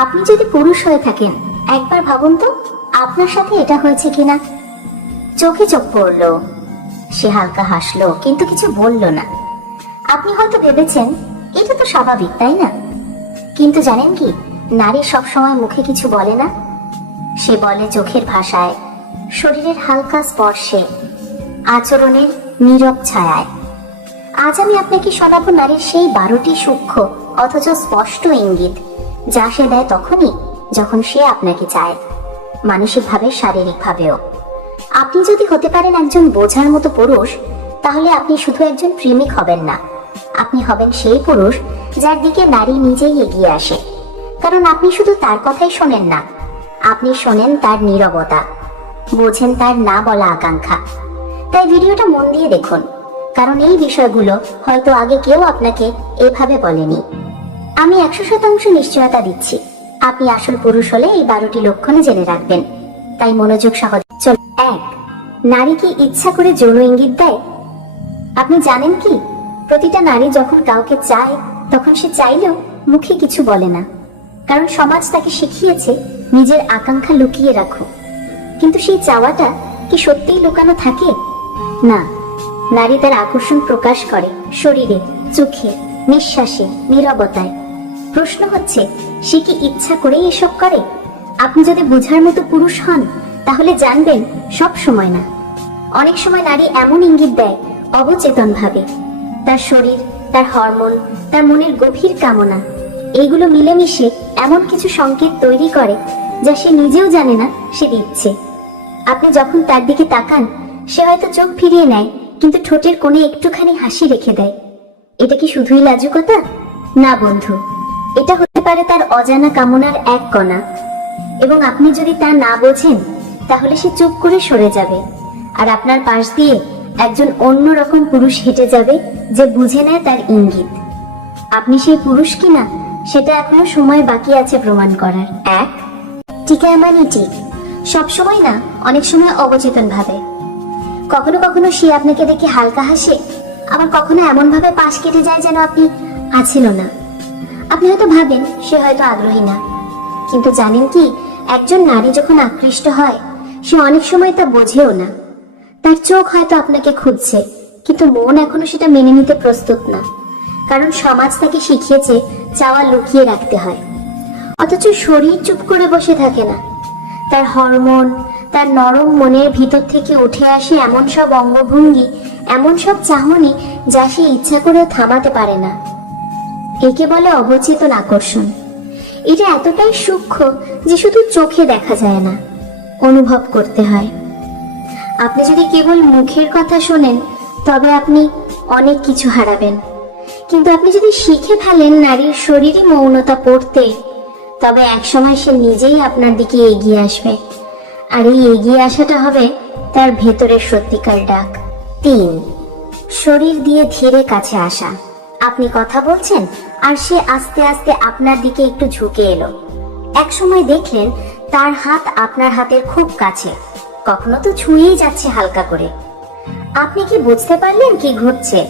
আপনি যদি পুরুষ হয়ে থাকেন একবার ভাবুন তো আপনার সাথে এটা হয়েছে কিনা। চোখে চোখ পড়লো। সে হালকা হাসলো কিন্তু কিছু বলল না। আপনি হয়তো ভেবেছেন এটা তো স্বাভাবিক, তাই না? কিন্তু জানেন কি, নারী সবসময় মুখে কিছু বলে না। সে বলে চোখের ভাষায়, শরীরের হালকা স্পর্শে, আচরণের নীরব ছায়ায়। আজ আমি আপনাকে শোনাবো নারীর সেই 12টি সূক্ষ্ম অথচ স্পষ্ট ইঙ্গিত, যা সে দেয় তখনই যখন সে আপনাকে চায়, মানসিকভাবে শারীরিকভাবেও। আপনি যদি হতে পারেন একজন বোঝার মতো পুরুষ, তাহলে আপনি শুধু একজন প্রেমিক হবেন না, আপনি হবেন সেই পুরুষ যার দিকে নারী নিজেই এগিয়ে আসে। কারণ আপনি শুধু তার কথাই শোনেন না, আপনি শোনেন তার নীরবতা, বোঝেন তার না বলা আকাঙ্ক্ষা। তাই ভিডিওটা মন দিয়ে দেখুন, কারণ এই বিষয়গুলো হয়তো আগে কেউ আপনাকে এভাবে বলেনি। আমি 100% নিশ্চয়তা দিচ্ছি, আপনি আসল পুরুষ হলে এই 12টি লক্ষণ জেনে রাখবেন। তাই মনোযোগ সহজ। চল। 1, নারী কি ইচ্ছা করে যৌন ইঙ্গিত দেয়? আপনি জানেন কি, প্রতিটা নারী যখন কাউকে চায় তখন সে চাইলেও মুখে কিছু বলে না, কারণ সমাজ তাকে শিখিয়েছে নিজের আকাঙ্ক্ষা লুকিয়ে রাখো। কিন্তু সেই চাওয়াটা কি সত্যিই লুকানো থাকে? না, নারী তার আকর্ষণ প্রকাশ করে শরীরে, চোখে, নিঃশ্বাসে, নীরবতায়। প্রশ্ন হচ্ছে, সে কি ইচ্ছা করেই এসব করে? আপনি যদি বোঝার মতো পুরুষ হন তাহলে জানবেন সব সময় না। অনেক সময় নারী এমন ইঙ্গিত দেয় অবচেতন ভাবে। তার শরীর, তার হরমোন, তার মনের গভীর কামনা, এইগুলো মিলেমিশে এমন কিছু সংকেত তৈরি করে যা সে নিজেও জানে না সে দিচ্ছে। আপনি যখন তার দিকে তাকান, সে হয়তো চোখ ফিরিয়ে নেয়, কিন্তু ঠোঁটের কোণে একটুখানি হাসি রেখে দেয়। এটা কি শুধুই লাজুকতা? না বন্ধু, এটা হতে পারে তার অজানা কামনার এক কণা। এবং আপনি যদি তা না বোঝেন, তাহলে সে চুপ করে সরে যাবে, আর আপনার পাশ দিয়ে একজন অন্যরকম পুরুষ হেঁটে যাবে যে বুঝে নেয় তার ইঙ্গিত। আপনি সেই পুরুষ কিনা সেটা এখনো সময় বাকি আছে প্রমাণ করার। 1, টিকায় মানে ঠিক। সবসময় না, অনেক সময় অবচেতন ভাবে। কখনো কখনো সে আপনাকে দেখে হালকা হাসে, আবার কখনো এমন ভাবে পাশ কেটে যায় যেন আপনি আছিল না। আপনি হয়তো ভাবেন সে হয়তো আগ্রহী না, কিন্তু জানেন কি, একজন নারী যখন আকৃষ্ট হয়, সে অনেক সময় তা বোঝেও না। তার চোখ হয়তো আপনাকে খুঁজছে, কিন্তু মন এখনো সেটা মেনে নিতে প্রস্তুত না, কারণ সমাজ তাকে শিখিয়েছে চাওয়া লুকিয়ে রাখতে হয়। অথচ শরীর চুপ করে বসে থাকে না। তার হরমোন, তার নরম মনের ভিতর থেকে উঠে আসে এমন সব অঙ্গভঙ্গি, এমন সব চাহনি যা সে ইচ্ছা করেও থামাতে পারে না। একে বলে অবচেতন আকর্ষণ। এটা এতটাই সূক্ষ্ম যে শুধু চোখে দেখা যায় না, অনুভব করতে হয়। আপনি যদি কেবল মুখের কথা শোনেন, তবে আপনি অনেক কিছু হারাবেন। কিন্তু আপনি যদি শিখে ফেলেন নারীর শরীরে মৌনতা পড়তে, তবে একসময় সে নিজেই আপনার দিকে এগিয়ে আসবে, আর এই এগিয়ে আসাটা হবে তার ভেতরের সত্যিকার ডাক। 3, শরীর দিয়ে ধীরে কাছে আসা। আপনি কথা বলছেন আর সে আস্তে আস্তে আপনার দিকে একটু ঝুঁকে এলো। এক সময় দেখলেন তার হাত আপনার হাতের খুব কাছে, কখনো তো ছুঁয়েই যাচ্ছে হালকা করে। আপনি কি বুঝতে পারলেন কি ঘটছে?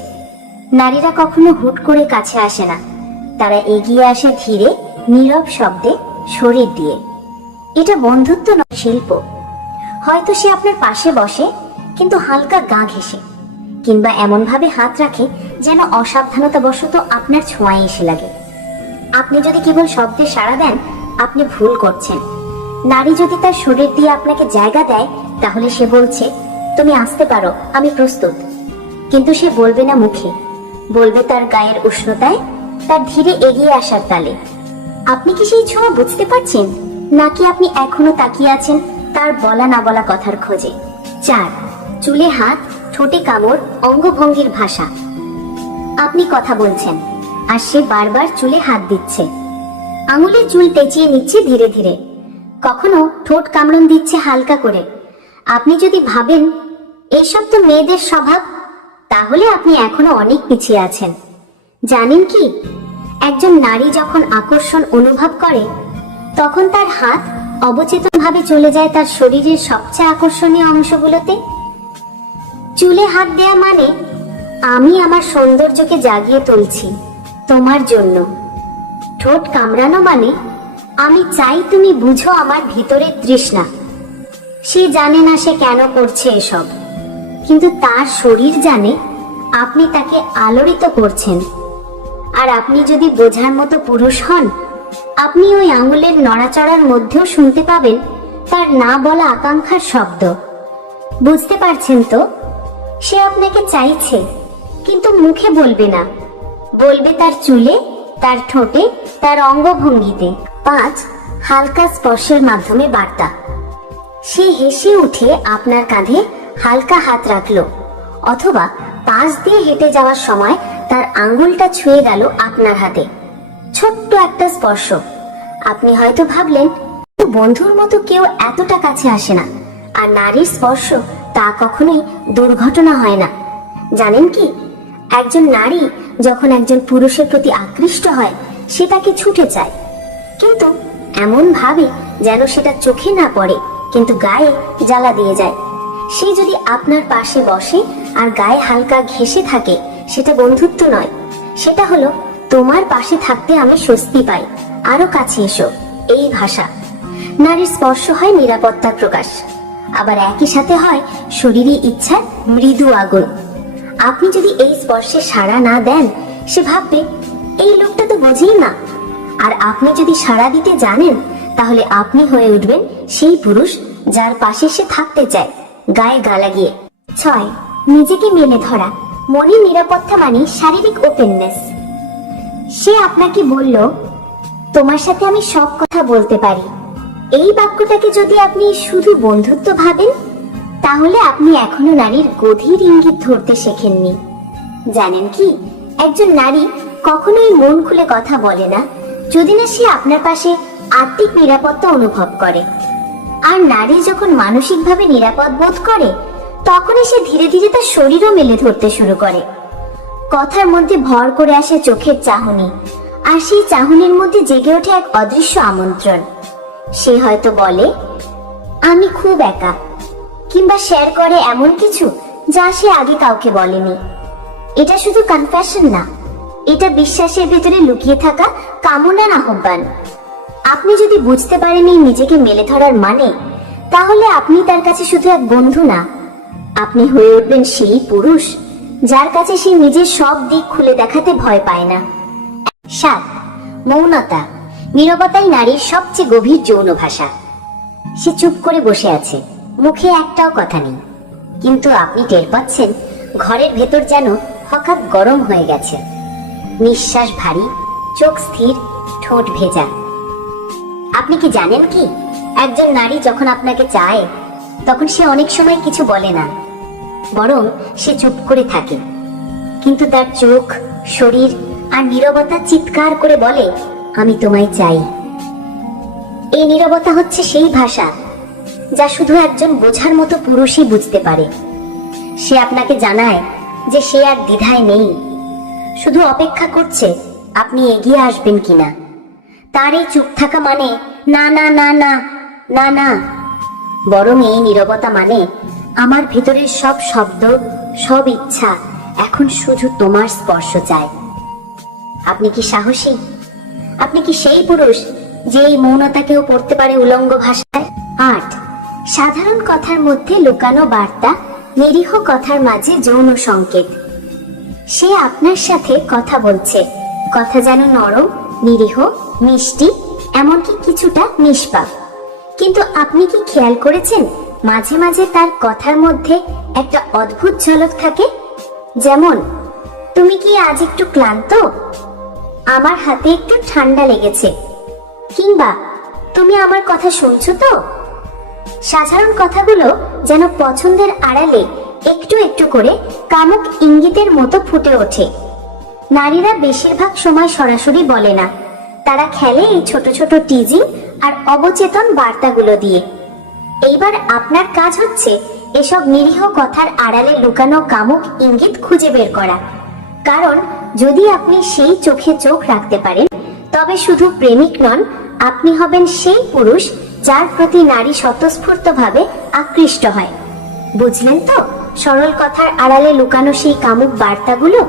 নারীরা কখনো হুট করে কাছে আসে না, তারা এগিয়ে আসে ধীরে, নীরব শব্দে, শরীর দিয়ে। এটা বন্ধুত্ব নয়, শিল্প। হয়তো সে আপনার পাশে বসে, কিন্তু হালকা গা ঘেঁষে, কিংবা এমন ভাবে হাত রাখে যেন অসাবধানতা বশত আপনার ছোঁয়ায় এসে লাগে। আপনি যদি কেবল শব্দে সাড়া দেন, আপনি ভুল করছেন। নারী যদি তার শরীর দিয়ে আপনাকে জায়গা দেয়, তাহলে সে বলছে, তুমি আসতে পারো, আমি প্রস্তুত। কিন্তু সে বলবে না মুখে, বলবে তার গায়ের উষ্ণতায়, তার ধীরে এগিয়ে আসার তালে। আপনি কি সেই ছোঁয়া বুঝতে পারছেন, নাকি আপনি এখনো তাকিয়ে আছেন তার বলা না বলা কথার খোঁজে? 4, চুলে হাত, ঠোঁটে কামড়, অঙ্গভঙ্গির ভাষা। আপনি কথা বলছেন আর সে বারবার চুলে হাত দিচ্ছে, আঙুলের চুল পেঁচিয়ে নিচ্ছে ধীরে ধীরে, কখনো ঠোঁট কামড়ন দিচ্ছে হালকা করে। আপনি যদি ভাবেন এইসব তো মেয়েদের স্বভাব, তাহলে আপনি এখনো অনেক পিছিয়ে আছেন। জানেন কি, একজন নারী যখন আকর্ষণ অনুভব করে, তখন তার হাত অবচেতন ভাবে চলে যায় তার শরীরের সবচেয়ে আকর্ষণীয় অংশগুলোতে। চুলে হাত দেয়া মানে আমি আমার সৌন্দর্যকে জাগিয়ে তুলছি তোমার জন্য। ঠোঁট কামড়ানো মানে আমি চাই তুমি বুঝো আমার ভিতরের তৃষ্ণা। সে জানে না সে কেন করছে এসব, কিন্তু তার শরীর জানে আপনি তাকে আলোড়িত করছেন। আর আপনি যদি বোঝার মতো পুরুষ হন, আপনি ওই আঙুলের নড়াচড়ার মধ্যেও শুনতে পাবেন তার না বলা আকাঙ্ক্ষার শব্দ। বুঝতে পারছেন তো? সে আপনাকে চাইছে, কিন্তু মুখে বলবে না, বলবে তার চুলে, তার ঠোঁটে, তার অঙ্গভঙ্গিতে। 5. হালকা স্পর্শের মাধ্যমে বার্তা। সে হেসে উঠে আপনার কাঁধে হালকা হাত রাখলো, অথবা পাশ দিয়ে হেঁটে যাওয়ার সময় তার আঙ্গুলটা ছুঁয়ে গেল আপনার হাতে। ছোট্ট একটা স্পর্শ। আপনি হয়তো ভাবলেন, বন্ধুর মতো কেউ এতটা কাছে আসে না। আর নারীর স্পর্শ তা কখনোই দুর্ঘটনা হয় না। জানেন কি, একজন নারী যখন একজন পুরুষের প্রতি আকৃষ্ট হয়, সে তাকে ছুটে চায়, কিন্তু এমন ভাবে যেন সেটা চোখে না পড়ে, কিন্তু গায়ে জ্বালা দিয়ে যায়। সে যদি আপনার পাশে বসে আর গায়ে হালকা ঘেঁষে থাকে, সেটা বন্ধুত্ব নয়, সেটা হলো তোমার পাশে থাকতে আমি স্বস্তি পাই, আরো কাছে এসো। এই ভাষা। নারীর স্পর্শ হয় নিরাপত্তার প্রকাশ, আবার একই সাথে হয় শরীরী ইচ্ছার মৃদু আগুন। আপনি যদি এই স্পর্শে সাড়া না দেন, সে ভাববে এই লোকটা তো বোঝেই না। আর আপনি যদি সাড়া দিতে জানেন, তাহলে আপনি হয়ে উঠবেন সেই পুরুষ যার পাশে সে থাকতে চায়, গায়ে গা লাগিয়ে। 6. নিজেকে মেলে ধরা। মনের নিরাপত্তা মানে শারীরিক ওপেননেস। সে আপনাকে বলল, তোমার সাথে আমি সব কথা বলতে পারি। এই বাক্যটাকে যদি আপনি শুধু বন্ধুত্ব ভাবেন, তাহলে আপনি এখনো নারীর গভীর ইঙ্গিত ধরতে শেখেননি। জানেন কি, একজন নারী কখনোই মন খুলে কথা বলে না যদি না সে আপনার পাশে আত্মিক নিরাপত্তা অনুভব করে। আর নারী যখন মানসিকভাবে নিরাপদ বোধ করে, তখনই সে ধীরে ধীরে তার শরীরও মেলে ধরতে শুরু করে। কথার মধ্যে ভর করে আসে চোখের চাহনি, আর সেই চাহনির মধ্যে জেগে ওঠে এক অদৃশ্য আমন্ত্রণ। সে হয়তো বলে, আমি খুব একা, কিংবা শেয়ার করে এমন কিছু যা সে আগে কাউকে বলেনি। এটা শুধু কনফেশন না, এটা বিশ্বাসের ভেতরে লুকিয়ে থাকা কামনার আহ্বান। আপনি যদি বুঝতে পারেন এই নিজেকে মেলে ধরার মানে, তাহলে আপনি তার কাছে শুধু এক বন্ধু না, আপনি হয়ে উঠবেন সেই পুরুষ যার কাছে সে নিজের সব দিক খুলে দেখাতে ভয় পায় না। 7. মৌনতা। নীরবতাই নারীর সবচেয়ে গভীর যৌন ভাষা। সে চুপ করে বসে আছে, মুখে একটাও কথা নেই, কিন্তু আপনি টের পাচ্ছেন ঘরের ভেতর যেন হঠাৎ গরম হয়ে গেছে। নিঃশ্বাস ভারী, চোখ স্থির, ঠোঁট ভেজা। আপনি কি জানেন কি, একজন নারী যখন আপনাকে চায়, তখন সে অনেক সময় কিছু বলে না, বরং সে চুপ করে থাকে, কিন্তু তার চোখ, শরীর আর নীরবতা চিৎকার করে বলে, আমি তোমায় চাই। এই নীরবতা হচ্ছে সেই ভাষা যা শুধু একজন বোঝার মতো পুরুষই বুঝতে পারে। সে আপনাকে জানায় যে সে আর দ্বিধায় নেই, শুধু অপেক্ষা করছে আপনি এগিয়ে আসবেন কিনা। তার এই চুপ থাকা মানে না না না না না না, বরং এই নীরবতা মানে আমার ভিতরের সব শব্দ, সব ইচ্ছা এখন শুধু তোমার স্পর্শ চায়। আপনি কি সাহসী? আপনি কি সেই পুরুষ যে এই মৌনতাকেও পড়তে পারে উলঙ্গ ভাষায়? 8. সাধারণ কথার মধ্যে লুকানো বার্তা, নিরীহ কথার মাঝে যৌন সংকেত। সে আপনার সাথে কথা বলছে, কথা যেন নরম, নিরীহ, মিষ্টি, এমনকি কিছুটা নিষ্পাপ। কিন্তু আপনি কি খেয়াল করেছেন, মাঝে মাঝে তার কথার মধ্যে একটা অদ্ভুত ঝলক থাকে, যেমন, তুমি কি আজ একটু ক্লান্ত? আমার হাতে একটু ঠান্ডা লেগেছে। কিংবা, তুমি আমার কথা শুনছো তো? সাধারণ কথাগুলো যেন পছন্দের আড়ালে একটু একটু করে কামুক ইঙ্গিতের মতো ফুটে ওঠে। নারীরা বেশিরভাগ সময় সরাসরি বলে না, তারা খেলে এই ছোট ছোট টিজিং আর অবচেতন বার্তাগুলো দিয়ে। এইবার আপনার কাজ হচ্ছে এসব নিরীহ কথার আড়ালে লুকানো কামুক ইঙ্গিত খুঁজে বের করা। কারণ যদি আপনি সেই চোখে চোখ রাখতে পারেন, তবে শুধু প্রেমিক নন, আপনি হবেন সেই পুরুষ যার প্রতি নারী স্বতঃস্ফূর্তভাবে আকৃষ্ট হয়। বুঝলেন তো সরল কথার আড়ালে লুকানো সেই কামুক বার্তাগুলো?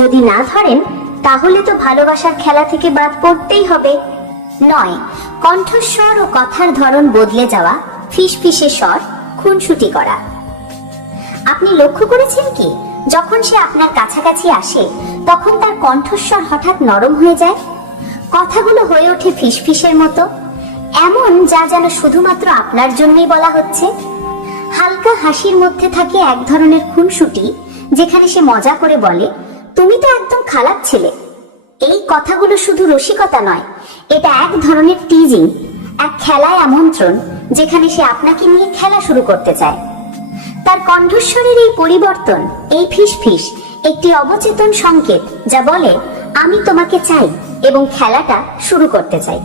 যদি না ধরেন, তাহলে তো ভালোবাসার খেলা থেকে বাদ পড়তেই হবে। 9. কণ্ঠস্বর ও কথার ধরন বদলে যাওয়া, ফিসফিসে স্বর, খুনসুটি করা। আপনি লক্ষ্য করেছেন কি, যখন সে আপনার কাছাকাছি আসে তখন তার কণ্ঠস্বর হঠাৎ নরম হয়ে যায়, কথাগুলো হয়ে ওঠে ফিসফিসের মতো, এমন যা যেন শুধুমাত্র আপনার জন্যই বলা হচ্ছে। হালকা হাসির মধ্যে থাকে এক ধরনের খুনসুটি, যেখানে সে মজা করে বলে, তুমি তো একদম খারাপ ছেলে। এই কথাগুলো শুধু রসিকতা নয়, এটা এক ধরনের টিজিং, এক খেলায় আমন্ত্রণ, যেখানে সে আপনাকে নিয়ে খেলা শুরু করতে চায়। তার কণ্ঠস্বরের এই পরিবর্তন, এই ফিসফিস, একটি অবচেতন সংকেত যা বলে, আমি তোমাকে চাই এবং খেলাটা শুরু করতে চাই।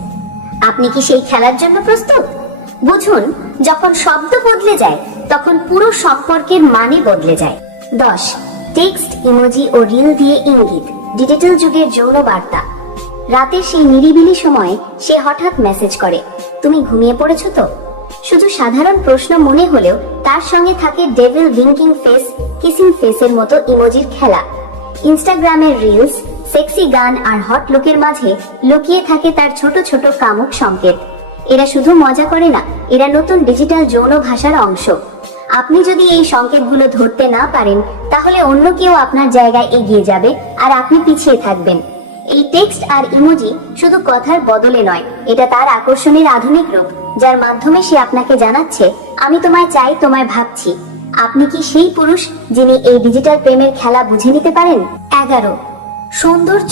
আপনি কি সেই খেলার জন্য প্রস্তুত? বুঝুন, যখন শব্দ বদলে যায় তখন পুরো সম্পর্কের মানে বদলে যায়। 10. টেক্সট, ইমোজি ও রিল দিয়ে ইঙ্গিত, ডিজিটাল যুগের যৌন বার্তা। রাতের সেই নিরিবিলি সময়ে সে হঠাৎ মেসেজ করে, তুমি ঘুমিয়ে পড়েছো তো? শুধু সাধারণ প্রশ্ন মনে হলেও তার সঙ্গে থাকে ডেভিল উইঙ্কিং ফেস, কিসিং ফেসের মতো ইমোজির খেলা। ইনস্টাগ্রামের রিলস, সেক্সি গান আর হট লুকের মাঝে লুকিয়ে থাকে তার ছোট ছোট কামুক সংকেত। এরা শুধু মজা করে না, এরা নতুন ডিজিটাল যৌন ভাষার অংশ। আপনি যদি এই সংকেতগুলো ধরতে না পারেন, তাহলে অন্য কেউ আপনার জায়গায় এগিয়ে যাবে আর আপনি পিছিয়ে থাকবেন। এই টেক্সট আর ইমোজি শুধু কথার বদলে নয়, এটা তার আকর্ষণের আধুনিক রূপ, যার মাধ্যমে সে আপনাকে জানাচ্ছে, আমি তোমায় চাই, তোমায় ভাবছি। আপনি কি সেই পুরুষ যিনি এই ডিজিটাল প্রেমের খেলা বুঝে নিতে পারেন? 11. সৌন্দর্য